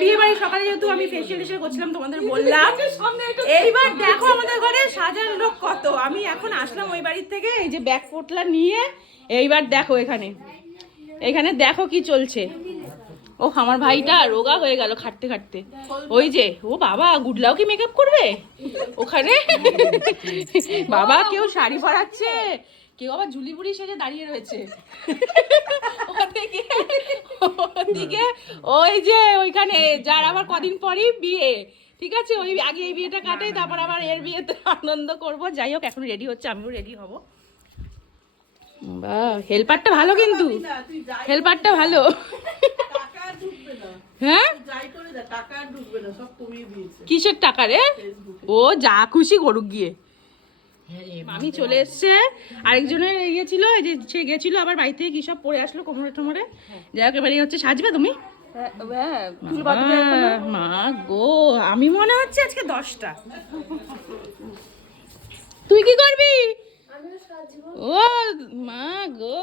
বিয়ে বাড়ি সকালে যেহেতু আমি ফেসিয়াল টেসিয়াল করছিলাম তোমাদের বললাম। এইবার দেখো আমাদের ঘরে সাজার লোক কত। আমি এখন আসলাম ওই বাড়ির থেকে, এই যে ব্যাগ পোটলা নিয়ে। এইবার দেখো এখানে দেখো কি চলছে। ও আমার ভাইটা রোগা হয়ে গেল খাটতে খাটতে। ওই যে ও বাবা, গুডলাও কি মেকআপ করবে ওখানে? বাবা কেউ শাড়ি পরাচ্ছে, কেউ আবার ঝুলি বুড়ি সেজে দাঁড়িয়ে রয়েছে। ওদিকে ওই যে ওইখানে যার আবার কদিন পরই বিয়ে, ঠিক আছে, ওই আগে এই বিয়েটা কাটাই, তারপর আবার এর বিয়েতে আনন্দ করব। যাই হোক এখন রেডি হচ্ছে, আমিও রেডি হব। বাহ, হেল্পারটা ভালো, কিন্তু হেল্পারটা ভালো। হ্যাঁ, কিসের টাকা রে? ও যা খুশি করুক গিয়ে। মামি চলে এসছে, আরেকজনের গিয়েছিল, এই যে সে গেছিল আবার বাড়ি থেকে কি সব পরে আসলো কোমরে টোমরে। যাই হোক এবারে হচ্ছে সাজবে তুমি। মা গো, আমি মনে হচ্ছে আজকে 10টা। তুই কি করবি? ও মা গো।